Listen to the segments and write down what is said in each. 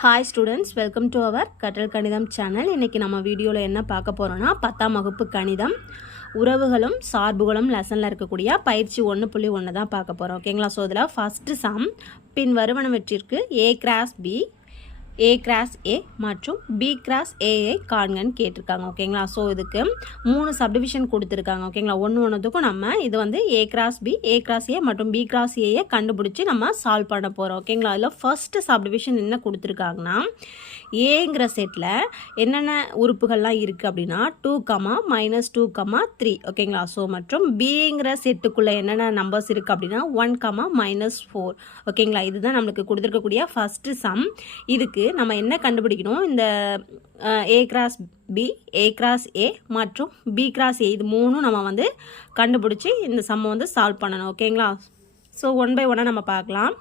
Hi students, welcome to our கற்றல் கணிதம் channel. இன்னைக்கு நம்ம வீடியோல என்ன பார்க்க போறோம்னா 10ஆம் வகுப்பு கணிதம் உறவுகளும் சார்புகளும் லெசன்ல இருக்கக்கூடிய பயிற்சி 1.1 தான் பார்க்க போறோம். ஓகேங்களா? சோ இதுல ஃபர்ஸ்ட் சம் பின் வருவனவற்றிற்கு a cross b a cross a மற்றும் b cross a ஐ காண்கன்னு கேட்டிருக்காங்க. ஓகேங்களா? ஸோ இதுக்கு 3 சப்டிவிஷன் கொடுத்துருக்காங்க. ஓகேங்களா? ஒன்றுத்துக்கும் நம்ம இது வந்து a cross b a cross a மற்றும் b cross a ஐ கண்டுபிடிச்சி நம்ம சால்வ் பண்ண போகிறோம். ஓகேங்களா? அதில் ஃபர்ஸ்ட் சப்டிவிஷன் என்ன கொடுத்துருக்காங்கன்னா ஏங்கிற செட்டில் என்னென்ன உறுப்புகள்லாம் இருக்குது அப்படின்னா 2, -2, 3. ஓகேங்களா? ஸோ மற்றும் பிங்கிற செட்டுக்குள்ளே என்னென்ன நம்பர்ஸ் இருக்குது அப்படின்னா 1, -4. ஓகேங்களா? இதுதான் நம்மளுக்கு கொடுத்துருக்கக்கூடிய ஃபஸ்ட்டு சம். இதுக்கு நம்ம என்ன கண்டுபிடிக்கணும், இந்த a cross b a cross a மற்றும் b cross a இது மூணும் நம்ம வந்து கண்டுபிடிச்சி இந்த சம்மை வந்து சால்வ் பண்ணணும். ஓகேங்களா? ஸோ 1 by 1 நம்ம பார்க்கலாம்.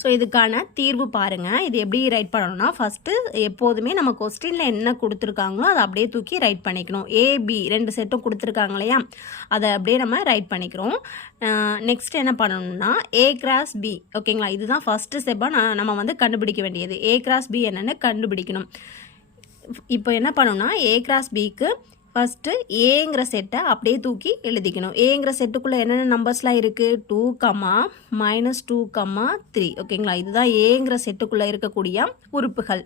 ஸோ இதுக்கான தீர்வு பாருங்கள். இது எப்படி ரைட் பண்ணணும்னா ஃபஸ்ட்டு எப்போதுமே நம்ம கொஸ்டினில் என்ன கொடுத்துருக்காங்களோ அதை அப்படியே தூக்கி ரைட் பண்ணிக்கணும். ஏபி 2 செட்டும் கொடுத்துருக்காங்க இல்லையா, அதை அப்படியே நம்ம ரைட் பண்ணிக்கிறோம். நெக்ஸ்ட் என்ன பண்ணணும்னா a cross b. ஓகேங்களா? இதுதான் ஃபஸ்ட்டு ஸ்டெப்பாக நம்ம வந்து கண்டுபிடிக்க வேண்டியது. a cross b என்னென்னு கண்டுபிடிக்கணும். இப்போ என்ன பண்ணணும்னா a cross bக்கு ஃபஸ்ட்டு ஏங்கிற செட்டை அப்படியே தூக்கி எழுதிக்கணும். ஏங்கிற செட்டுக்குள்ளே என்னென்ன நம்பர்ஸ்லாம் இருக்குது 2, -2, 3. ஓகேங்களா? இதுதான் ஏங்கிற செட்டுக்குள்ளே இருக்கக்கூடிய உறுப்புகள்.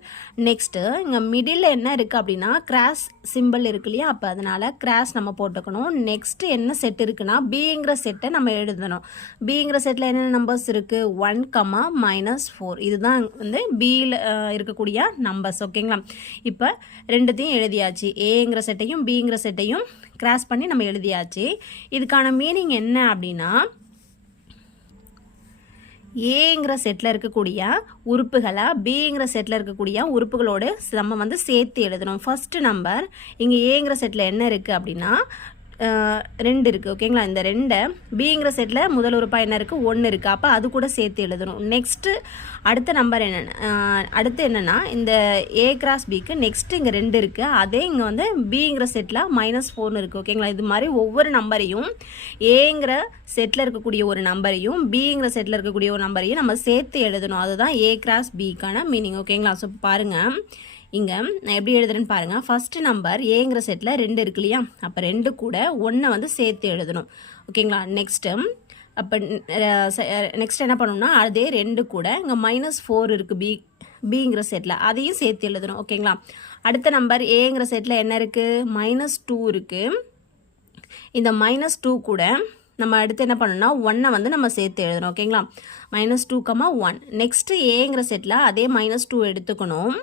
நெக்ஸ்ட்டு இங்கே மிடில் என்ன இருக்குது அப்படின்னா கிராஸ் சிம்பிள் இருக்கு இல்லையா, அப்போ அதனால் கிராஸ் நம்ம போட்டுக்கணும். நெக்ஸ்ட்டு என்ன செட் இருக்குன்னா பிங்கிற செட்டை நம்ம எழுதணும். பிங்கிற செட்டில் என்னென்ன நம்பர்ஸ் இருக்குது 1, -4. இதுதான் வந்து பியில் இருக்கக்கூடிய நம்பர்ஸ். ஓகேங்களா? இப்போ ரெண்டுத்தையும் எழுதியாச்சு. ஏங்கிற செட்டையும் பிங்கிற செட்டையும் கிராஸ் பண்ணி நம்ம எழுதியாச்சு. இதுக்கான மீனிங் என்ன அப்படின்னா ஏங்கிற செட்டில் இருக்கக்கூடிய உறுப்புகளை பிங்கிற செட்டில் இருக்கக்கூடிய உறுப்புகளோடு நம்ம வந்து சேர்த்து எழுதணும். ஃபர்ஸ்ட் நம்பர் இங்கே ஏங்கிற செட்டில் என்ன இருக்குது அப்படின்னா 2 இருக்குது. ஓகேங்களா? இந்த 2 பிங்கிற செட்டில் முதல் உறுப்பாக என்ன இருக்குது 1 இருக்குது. அப்போ அது கூட சேர்த்து எழுதணும். நெக்ஸ்ட்டு அடுத்த நம்பர் அடுத்து என்னென்னா இந்த a cross bக்கு நெக்ஸ்ட்டு இங்கே 2 இருக்குது. அதே இங்கே வந்து பிங்கிற செட்டில் -4 இருக்குது. ஓகேங்களா? இது மாதிரி ஒவ்வொரு நம்பரையும் ஏங்கிற செட்டில் இருக்கக்கூடிய ஒரு நம்பரையும் பிங்கிற செட்டில் இருக்கக்கூடிய ஒரு நம்பரையும் நம்ம சேர்த்து எழுதணும். அதுதான் a cross bக்கான மீனிங். ஓகேங்களா? ஸோ பாருங்கள், இங்கே நான் எப்படி எழுதுறேன்னு பாருங்கள். ஃபஸ்ட்டு நம்பர் ஏங்கிற செட்டில் 2 இருக்கு இல்லையா, அப்போ 2 கூட 1 வந்து சேர்த்து எழுதணும். ஓகேங்களா? நெக்ஸ்ட்டு அப்போ நெக்ஸ்ட் என்ன பண்ணணும்னா அதே 2 கூட இங்கே -4 இருக்குது பிங்கிற செட்டில், அதையும் சேர்த்து எழுதணும். ஓகேங்களா? அடுத்த நம்பர் ஏங்கிற செட்டில் என்ன இருக்குது -2 இருக்குது. இந்த -2 கூட நம்ம அடுத்து என்ன பண்ணணும்னா 1 வந்து நம்ம சேர்த்து எழுதணும். ஓகேங்களா? -2, 1. நெக்ஸ்ட்டு ஏங்கிற செட்டில் அதே -2 எடுத்துக்கணும்.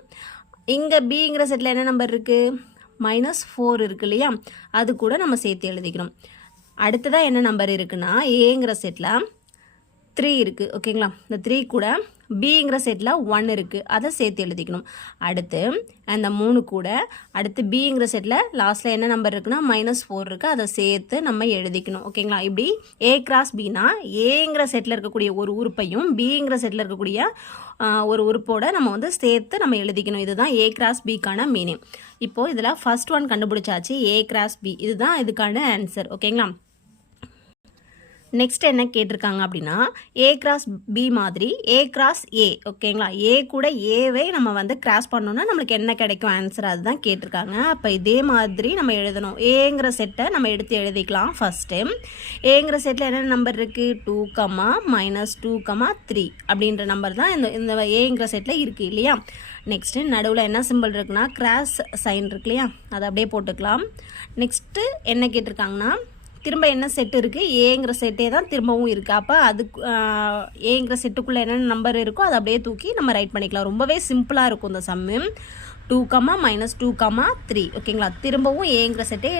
இங்கே பிங்கிற செட்டில் என்ன நம்பர் இருக்குது -4 இருக்கு இல்லையா, அது கூட நம்ம சேர்த்து எழுதிக்கணும். அடுத்ததாக என்ன நம்பர் இருக்குன்னா ஏங்கிற செட்டில் 3 இருக்குது. ஓகேங்களா? இந்த 3 கூட பிங்கிற செட்டில் 1 இருக்குது, அதை சேர்த்து எழுதிக்கணும். அடுத்து அந்த 3 கூட அடுத்து பிங்கிற செட்டில் லாஸ்ட்டில் என்ன நம்பர் இருக்குன்னா -4 இருக்குது, அதை சேர்த்து நம்ம எழுதிக்கணும். ஓகேங்களா? இப்படி a cross bனா ஏங்கிற செட்டில் இருக்கக்கூடிய ஒரு உறுப்பையும் பிங்கிற செட்டில் இருக்கக்கூடிய ஒரு உறுப்போட நம்ம வந்து சேர்த்து நம்ம எழுதிக்கணும். இதுதான் a cross bக்கான மீனிங். இப்போது இதில் ஃபர்ஸ்ட் ஒன் கண்டுபிடிச்சாச்சு a cross b. இதுதான் இதுக்கான ஆன்சர். ஓகேங்களா? நெக்ஸ்ட் என்ன கேட்டிருக்காங்க அப்படின்னா a cross b மாதிரி a cross a. ஓகேங்களா? a கூட ஏவை நம்ம வந்து கிராஸ் பண்ணோம்னா நம்மளுக்கு என்ன கிடைக்கும் ஆன்சர், அதுதான் கேட்டிருக்காங்க. அப்போ இதே மாதிரி நம்ம எழுதணும். ஏங்கிற செட்டை நம்ம எடுத்து எழுதிக்கலாம். ஃபஸ்ட்டு ஏங்கிற செட்டில் என்ன நம்பர் இருக்குது 2, -2, 3 அப்படின்ற நம்பர் தான் இந்த ஏங்கிற செட்டில் இருக்குது இல்லையா. நெக்ஸ்ட்டு நடுவில் என்ன சிம்பிள் இருக்குன்னா கிராஸ் சைன் இருக்கு இல்லையா, அதை அப்படியே போட்டுக்கலாம். நெக்ஸ்ட்டு என்ன கேட்டிருக்காங்கன்னா திரும்ப என்ன செட்டு இருக்குது ஏங்கிற செட்டே தான் திரும்பவும் இருக்குது. அப்போ அது ஏங்கிற செட்டுக்குள்ளே என்னென்ன நம்பர் இருக்கோ அதை அப்படியே தூக்கி நம்ம ரைட் பண்ணிக்கலாம். ரொம்பவே சிம்பிளாக இருக்கும் இந்த சம்மு. 2, -2, 3. ஓகேங்களா? திரும்பவும் ஏங்கிற செட்டே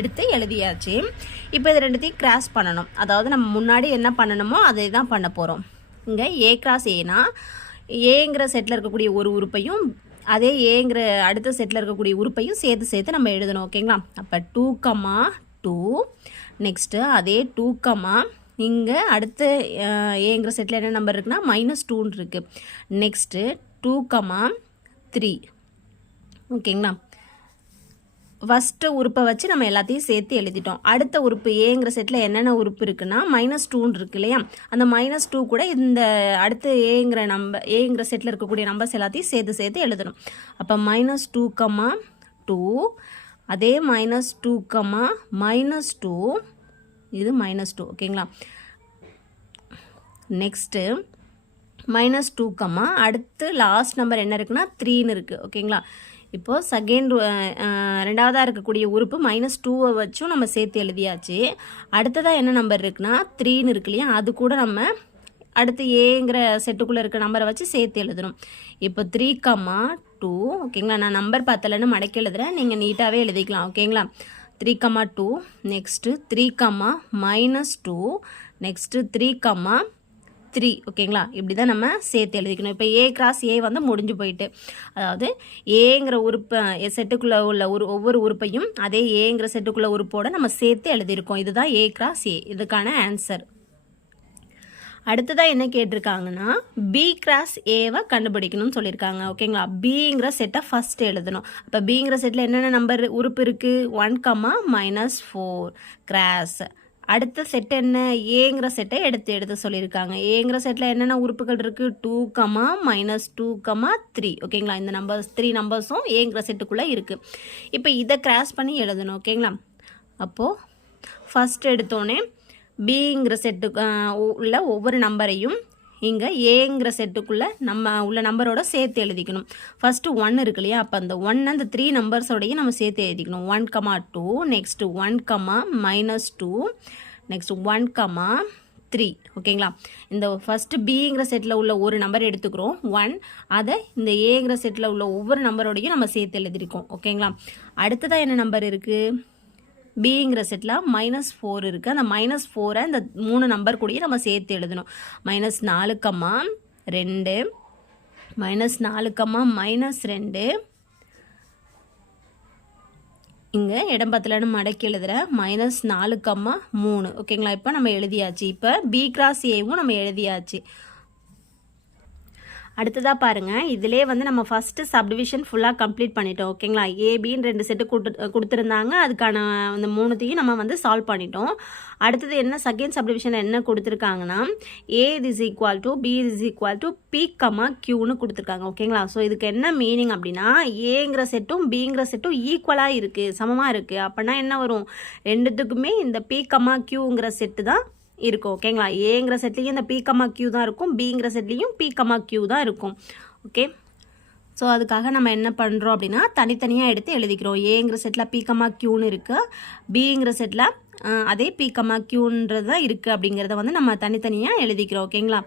எடுத்து எழுதியாச்சு. இப்போ இது ரெண்டுத்தையும் கிராஸ் பண்ணணும். அதாவது நம்ம முன்னாடி என்ன பண்ணணுமோ அதை தான் பண்ண போகிறோம். இங்கே a cross aனா ஏங்கிற செட்டில் இருக்கக்கூடிய ஒரு உறுப்பையும் அதே ஏங்கிற அடுத்த செட்டில் இருக்கக்கூடிய உறுப்பையும் சேர்த்து நம்ம எழுதணும். ஓகேங்களா? அப்போ 2, 2. நெக்ஸ்ட்டு அதே 2, இங்கே அடுத்து ஏங்கிற செட்டில் என்ன நம்பர் இருக்குன்னா -2 இருக்குது. நெக்ஸ்ட்டு 2, 3. ஓகேங்களா? ஃபஸ்ட்டு உறுப்பை வச்சு நம்ம எல்லாத்தையும் சேர்த்து எழுதிட்டோம். அடுத்த உறுப்பு ஏங்கிற செட்டில் என்னென்ன உறுப்பு இருக்குன்னா -2 இருக்கு இல்லையா, அந்த -2 கூட இந்த அடுத்து ஏங்கிற செட்டில் இருக்கக்கூடிய நம்பர்ஸ் எல்லாத்தையும் சேர்த்து எழுதணும். அப்போ -2, 2 அதே -2, -2 இது -2 ஓகேங்களா. நெக்ஸ்ட்டு -2, அடுத்து லாஸ்ட் நம்பர் என்ன இருக்குன்னா 3ன்னு இருக்குது ஓகேங்களா. இப்போது ரெண்டாவதாக இருக்கக்கூடிய உறுப்பு -2 வச்சும் நம்ம சேர்த்து எழுதியாச்சு. அடுத்ததாக என்ன நம்பர் இருக்குன்னா 3ன்னு இருக்கு இல்லையா, அது கூட நம்ம அடுத்து ஏங்கிற செட்டுக்குள்ளே இருக்க நம்பரை வச்சு சேர்த்து எழுதணும். இப்போ 3, 2 ஓகேங்களா. நான் நம்பர் பார்த்தலன்னு மடக்கி எழுதுகிறேன், நீங்கள் நீட்டாகவே எழுதிக்கலாம் ஓகேங்களா. 3, 2 நெக்ஸ்ட்டு 3, -2 நெக்ஸ்ட்டு 3, 3 ஓகேங்களா. இப்படி தான் நம்ம சேர்த்து எழுதிக்கணும். இப்போ A கிராஸ் A வந்து முடிஞ்சு போயிட்டு, அதாவது ஏங்கிற உறுப்பு செட்டுக்குள்ளே உள்ள ஒவ்வொரு உறுப்பையும் அதே ஏங்கிற செட்டுக்குள்ள உறுப்போடு நம்ம சேர்த்து எழுதியிருக்கோம். இதுதான் A கிராஸ் A, இதுக்கான ஆன்சர். அடுத்ததாக என்ன கேட்டிருக்காங்கன்னா B கிராஸ் Aவை கண்டுபிடிக்கணும்னு சொல்லியிருக்காங்க ஓகேங்களா. Bங்கிற செட்டை ஃபஸ்ட்டு எழுதணும். அப்போ Bங்கிற செட்டில் என்னென்ன நம்பர் உறுப்பு இருக்குது, 1, -4 கிராஸ். அடுத்த செட் என்ன, ஏங்கிற செட்டை எடுத்து சொல்லியிருக்காங்க. ஏங்கிற செட்டில் என்னென்ன உறுப்புகள் இருக்குது, 2, -2, 3 ஓகேங்களா. இந்த 3 நம்பர்ஸும் ஏங்கிற செட்டுக்குள்ளே இருக்குது. இப்போ இதை கிராஸ் பண்ணி எழுதணும் ஓகேங்களா. அப்போது ஃபஸ்ட் எடுத்தோடனே பிங்கிற செட்டுக்கு உள்ள ஒவ்வொரு நம்பரையும் இங்கே ஏங்கிற செட்டுக்குள்ளே நம்ம உள்ள நம்பரோட சேர்த்து எழுதிக்கணும். ஃபஸ்ட்டு 1 இருக்கு இல்லையா, அப்போ அந்த 1 அந்த 3 நம்பர்ஸோடையும் நம்ம சேர்த்து எழுதிக்கணும். 1, 2 நெக்ஸ்ட்டு 1, -2 நெக்ஸ்ட் 1, 3 ஓகேங்களா. இந்த ஃபஸ்ட்டு பிங்கிற செட்டில் உள்ள ஒரு நம்பர் எடுத்துக்கிறோம் 1, அதை இந்த ஏங்கிற செட்டில் உள்ள ஒவ்வொரு நம்பரோடையும் நம்ம சேர்த்து எழுதிருக்கோம் ஓகேங்களா. அடுத்ததாக என்ன நம்பர் இருக்குது, பிங்கிற செட்டில் -4 இருக்குது. அந்த -4 இந்த 3 நம்பர் கூடயே நம்ம சேர்த்து எழுதணும். -4, 2 -4, -2 இங்கே இடம் பத்தலன்னு மடக்கி எழுதுகிறேன். -4, 3 ஓகேங்களா. இப்போ நம்ம எழுதியாச்சு. இப்போ B கிராஸ் Aவும் நம்ம எழுதியாச்சு. அடுத்ததாக பாருங்கள், இதிலே வந்து நம்ம ஃபஸ்ட்டு சப்டிவிஷன் ஃபுல்லாக கம்ப்ளீட் பண்ணிட்டோம் ஓகேங்களா. ஏபின்னு 2 செட்டு கொடுத்துருந்தாங்க, அதுக்கான அந்த 3த்தையும் நம்ம வந்து சால்வ் பண்ணிட்டோம். அடுத்தது என்ன, செகண்ட் சப்டிவிஷன் என்ன கொடுத்துருக்காங்கன்னா A = B = P, Qன்னு கொடுத்துருக்காங்க ஓகேங்களா. ஸோ இதுக்கு என்ன மீனிங் அப்படின்னா, ஏங்கிற செட்டும் பிங்கிற செட்டும் ஈக்குவலாக இருக்குது, சமமாக இருக்குது. அப்படின்னா என்ன வரும், ரெண்டுத்துக்குமே இந்த P, Qங்கிற செட்டு தான் இருக்கும் ஓகேங்களா. ஏங்கிற செட்லேயும் இந்த P, Q தான் இருக்கும், பிங்கிற செட்லேயும் P, Q தான் இருக்கும் ஓகே. ஸோ அதுக்காக நம்ம என்ன பண்ணுறோம் அப்படின்னா தனித்தனியாக எடுத்து எழுதிக்கிறோம். ஏங்கிற செட்டில் P, Qன்னு இருக்குது, பிங்கிற செட்டில் அதே P, Qன்றது தான் இருக்குது அப்படிங்கிறத வந்து நம்ம தனித்தனியாக எழுதிக்கிறோம் ஓகேங்களா.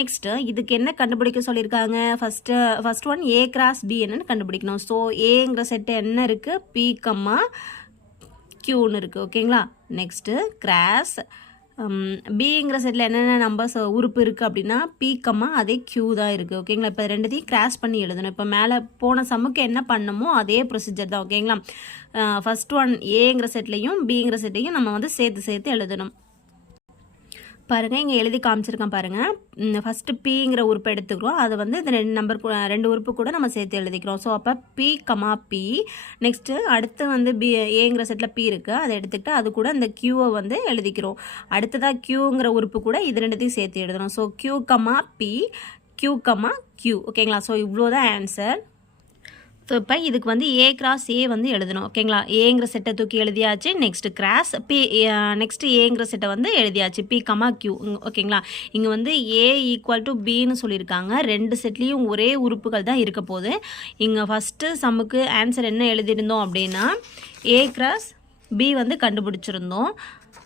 நெக்ஸ்ட்டு இதுக்கு என்ன கண்டுபிடிக்க சொல்லியிருக்காங்க, first one A cross B என்னன்னு கண்டுபிடிக்கணும். ஸோ ஏங்கிற செட்டு என்ன இருக்குது, P, Qன்னு இருக்குது ஓகேங்களா. நெக்ஸ்ட்டு கிராஸ் பிங்கிற செட்டில் என்னென்ன நம்பர்ஸ் உறுப்பு இருக்குது அப்படின்னா P, அதே Q தான் இருக்குது ஓகேங்களா. இப்போ ரெண்டுத்தையும் கிராஸ் பண்ணி எழுதணும். இப்போ மேலே போன சம்முக்கு என்ன பண்ணணுமோ அதே ப்ரொசீஜர் தான் ஓகேங்களா. ஃபஸ்ட் ஒன் ஏங்கிற செட்லையும் பிங்கிற செட்லையும் நம்ம வந்து சேர்த்து எழுதணும். பாருங்கள், இங்கே எழுதி காமிச்சிருக்கேன் பாருங்கள். ஃபஸ்ட்டு பிங்கிற உறுப்பு எடுத்துக்கிறோம், அது வந்து இந்த 2 உறுப்பு கூட நம்ம சேர்த்து எழுதிக்கிறோம். ஸோ அப்போ P, P நெக்ஸ்ட்டு அடுத்து வந்து ஏங்கிற செட்டில் P இருக்குது, அதை எடுத்துக்கிட்டு அது கூட இந்த Qவை வந்து எழுதிக்கிறோம். அடுத்ததாக Qங்கிற உறுப்பு கூட இது ரெண்டுத்தையும் சேர்த்து எழுதணும். So Q, P, Q, Q ஓகேங்களா. ஸோ இவ்வளோ தான் ஆன்சர். ஸோ இப்போ இதுக்கு வந்து A கிராஸ் A வந்து எழுதணும் ஓகேங்களா. ஏங்கிற செட்டை தூக்கி எழுதியாச்சு. நெக்ஸ்ட்டு கிராஸ் P, நெக்ஸ்ட்டு ஏங்கிற செட்டை வந்து எழுதியாச்சு P, Q ஓகேங்களா. இங்கே வந்து A = Bன்னு சொல்லியிருக்காங்க. 2 செட்லேயும் ஒரே உறுப்புகள் தான் இருக்க போகுது. இங்கே ஃபஸ்ட்டு சம்முக்கு ஆன்சர் என்ன எழுதியிருந்தோம் அப்படின்னா A கிராஸ் B வந்து கண்டுபிடிச்சிருந்தோம்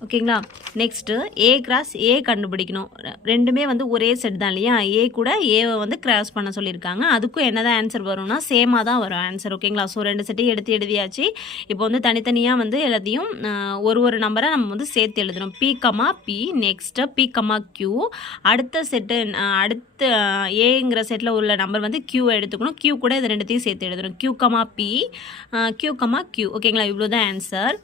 ஓகேங்களா. நெக்ஸ்ட்டு A கிராஸ் A கண்டுபிடிக்கணும். ரெண்டுமே வந்து ஒரே செட் தான் இல்லையா, A கூட ஏவை வந்து கிராஸ் பண்ண சொல்லியிருக்காங்க. அதுக்கும் என்ன தான் ஆன்சர் வரும்னா சேமாக தான் வரும் ஆன்சர் ஓகேங்களா. ஸோ 2 செட்டையும் எடுத்து எழுதியாச்சு. இப்போ வந்து தனித்தனியாக வந்து எல்லாத்தையும் ஒரு நம்பரை நம்ம வந்து சேர்த்து எழுதணும். P, P next P, Q அடுத்த செட்டு அடுத்த ஏங்கிற செட்டில் உள்ள நம்பர் வந்து Qவை எடுத்துக்கணும். Q கூட இது ரெண்டுத்தையும் சேர்த்து எழுதணும். Q, P Q, Q ஓகேங்களா. இவ்வளோ தான் ஆன்சர்.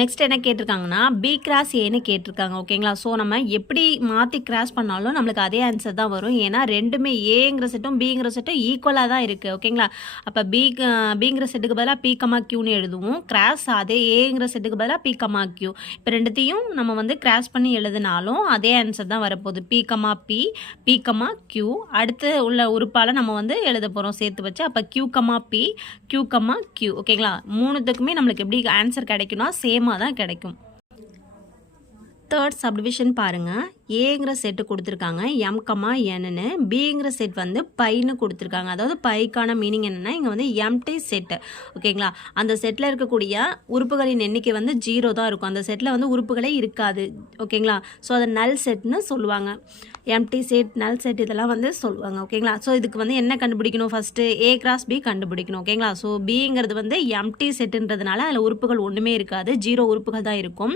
நெக்ஸ்ட் என்ன கேட்டிருக்காங்கன்னா பி கிராஸ் ஏன்னு கேட்டிருக்காங்க. ஓகேங்களா. ஸோ நம்ம எப்படி மாற்றி கிராஸ் பண்ணாலும் நம்மளுக்கு அதே ஆன்சர் தான் வரும். ஏன்னா ரெண்டுமே ஏங்கிற செட்டும் பிங்கிற செட்டும் ஈக்குவலாக தான் இருக்குது. ஓகேங்களா. அப்போ பிங்கிற செட்டுக்கு பதிலாக பி கமா கியூன்னு எழுதுவோம். கிராஸ் அதே ஏங்கிற செட்டுக்கு பதிலாக பி கமா கியூ. இப்போ ரெண்டுத்தையும் நம்ம வந்து கிராஸ் பண்ணி எழுதினாலும் அதே ஆன்சர் தான் வரப்போகுது. B comma B comma Q. அடுத்து உள்ள உறுப்பால் நம்ம வந்து எழுத போகிறோம் சேர்த்து வச்சு. அப்போ Q comma B, Q comma Q. ஓகேங்களா. மூணுத்துக்குமே நம்மளுக்கு எப்படி ஆன்சர் கிடைக்கும்னா சேமாக தான் கிடைக்கும். தேர்ட் சப்டிவிஷன் பாருங்கள். ஏங்கிற செட்டு கொடுத்துருக்காங்க எம் கமா என்னன்னு. பிங்கிற செட் வந்து பைன்னு கொடுத்துருக்காங்க. அதாவது பைக்கான மீனிங் என்னென்னா இங்கே வந்து எம்டி செட்டு. ஓகேங்களா. அந்த செட்டில் இருக்கக்கூடிய உறுப்புகளின் எண்ணிக்கை வந்து 0 தான் இருக்கும். அந்த செட்டில் வந்து உறுப்புகளே இருக்காது. ஓகேங்களா. ஸோ அதை நல் செட்னு சொல்லுவாங்க. எம்டி செட், நல் செட் இதெல்லாம் வந்து சொல்லுவாங்க. ஓகேங்களா. ஸோ இதுக்கு வந்து என்ன கண்டுபிடிக்கணும், ஃபஸ்ட்டு ஏ கிராஸ் பி கண்டுபிடிக்கணும். ஓகேங்களா. ஸோ பிங்கிறது வந்து எம்டி செட்டுன்றதுனால அதில் உறுப்புகள் ஒன்றுமே இருக்காது, 0 உறுப்புகள் தான் இருக்கும்.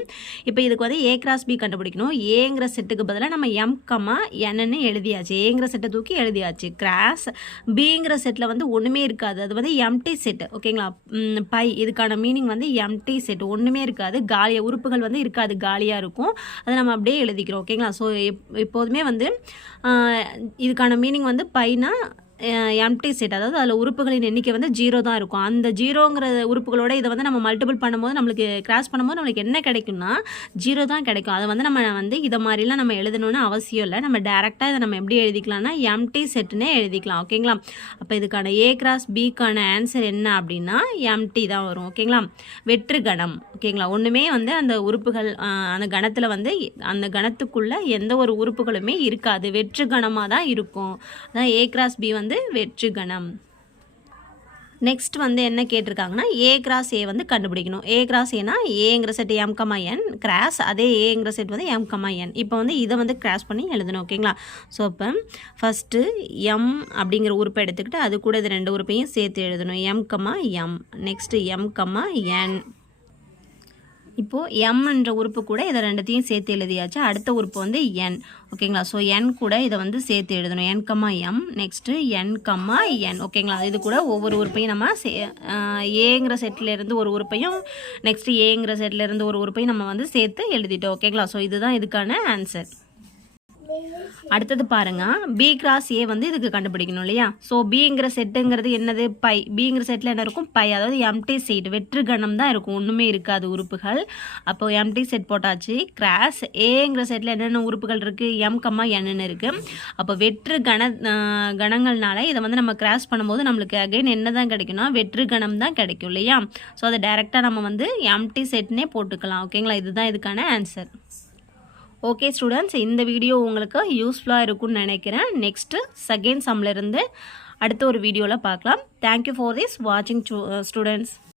இப்போ இதுக்கு வந்து ஏ கிராஸ் பி கண்டுபிடிக்கணும். ஏங்கிற செட்டுக்கு பதிலாக நம்ம எம் கமா என்னன்னு எழுதியாச்சு. ஏங்கிற செட்டை தூக்கி எழுதியாச்சு. கிராஸ் பிங்கிற செட்டில் வந்து ஒன்றுமே இருக்காது, அது வந்து எம்டி செட்டு. ஓகேங்களா. பை இதுக்கான மீனிங் வந்து எம்டி செட், ஒன்றுமே இருக்காது, காலியாக உறுப்புகள் வந்து இருக்காது, காலியாக இருக்கும். அதை நம்ம அப்படியே எழுதிக்கிறோம். ஓகேங்களா. ஸோ எப்போதுமே வந்து இதுக்கான மீனிங் வந்து பைனா எம்டி செட், அதாவது அதில் உறுப்புகளின் எண்ணிக்கை வந்து 0 தான் இருக்கும். அந்த 0ங்கிற உறுப்புகளோட இதை வந்து நம்ம மல்டிபிள் பண்ணும்போது நம்மளுக்கு கிராஸ் பண்ணும்போது நம்மளுக்கு என்ன கிடைக்கும்னா 0 தான் கிடைக்கும். அதை வந்து நம்ம வந்து இதை மாதிரிலாம் நம்ம எழுதணும்னு அவசியம் இல்லை. நம்ம டேரெக்டாக இதை நம்ம எப்படி எழுதிக்கலாம்னா எம்டி செட்டுன்னே எழுதிக்கலாம். ஓகேங்களா. அப்போ இதுக்கான ஏ கிராஸ் பிக்கான ஆன்சர் என்ன அப்படின்னா எம்டி தான் வரும். ஓகேங்களா. வெற்று கணம். ஓகேங்களா. ஒன்றுமே வந்து அந்த உறுப்புகள் அந்த கணத்தில் வந்து அந்த கணத்துக்குள்ளே எந்த ஒரு உறுப்புகளுமே இருக்காது, வெற்று கணமாக தான் இருக்கும். அதான் ஏ கிராஸ் பி வந்து வெற்று கணம். நெக்ஸ்ட் வந்து என்ன கேட்டிருக்காங்கன்னா ஏ கிராஸ் ஏ வந்து கண்டுபிடிக்கணும். ஏ கிராஸ் ஏனா ஏங்கிற செட் எம் கமா என், கிராஸ் அதே ஏங்கிற செட் வந்து எம் கமா என். இப்போ வந்து இதை வந்து கிராஸ் பண்ணி எழுதணும். ஓகேங்களா. ஸோ இப்போ ஃபஸ்ட்டு எம் அப்படிங்கிற உறுப்பை எடுத்துக்கிட்டு அது கூட இது 2 உறுப்பையும் சேர்த்து எழுதணும். M comma M, next M comma N. இப்போது எம்ன்ற உறுப்பு கூட இதை 2த்தையும் சேர்த்து எழுதியாச்சு. அடுத்த உறுப்பு வந்து என். ஓகேங்களா. ஸோ என் கூட இதை வந்து சேர்த்து எழுதணும். என் கம்மா எம், நெக்ஸ்ட்டு என் கம்மா என். ஓகேங்களா. இது கூட ஒவ்வொரு உறுப்பையும் நம்ம ஏங்கிற செட்டிலேருந்து ஒரு உறுப்பையும் நெக்ஸ்ட்டு ஏங்கிற செட்டிலேருந்து ஒரு உறுப்பையும் நம்ம வந்து சேர்த்து எழுதிட்டோம். ஓகேங்களா. ஸோ இதுதான் இதுக்கான ஆன்சர். அடுத்தது பாருங்க, பி கிராஸ் ஏ வந்து இதுக்கு கண்டுபிடிக்கணும் இல்லையா. ஸோ பிங்கிற செட்டுங்கிறது என்னது, பை. பிங்கிற செட்டில் என்ன இருக்கும், பை, அதாவது எம்டி செட், வெற்று கணம் தான் இருக்கும், ஒன்றுமே இருக்காது உறுப்புகள். அப்போ எம்டி செட் போட்டாச்சு. கிராஸ் ஏங்கிற செட்டில் என்னென்ன உறுப்புகள் இருக்குது, எம் கம்மா என்னன்னு இருக்குது. அப்போ வெற்று கணங்கள்னால இதை வந்து நம்ம கிராஸ் பண்ணும்போது நம்மளுக்கு அகைன் என்ன தான் கிடைக்கும்னா வெற்று கணம் தான் கிடைக்கும் இல்லையா. ஸோ அதை டைரெக்டாக நம்ம வந்து எம்டி செட்னே போட்டுக்கலாம். ஓகேங்களா. இதுதான் இதுக்கான ஆன்சர். ஓகே ஸ்டூடெண்ட்ஸ், இந்த வீடியோ உங்களுக்கு யூஸ்ஃபுல்லாக இருக்கும்னு நினைக்கிறேன். நெக்ஸ்ட்டு செகண்ட் சம்லேருந்து அடுத்த ஒரு வீடியோவில் பார்க்கலாம். தேங்க்யூ ஃபார் திஸ் வாட்சிங் ஸ்டூடெண்ட்ஸ்.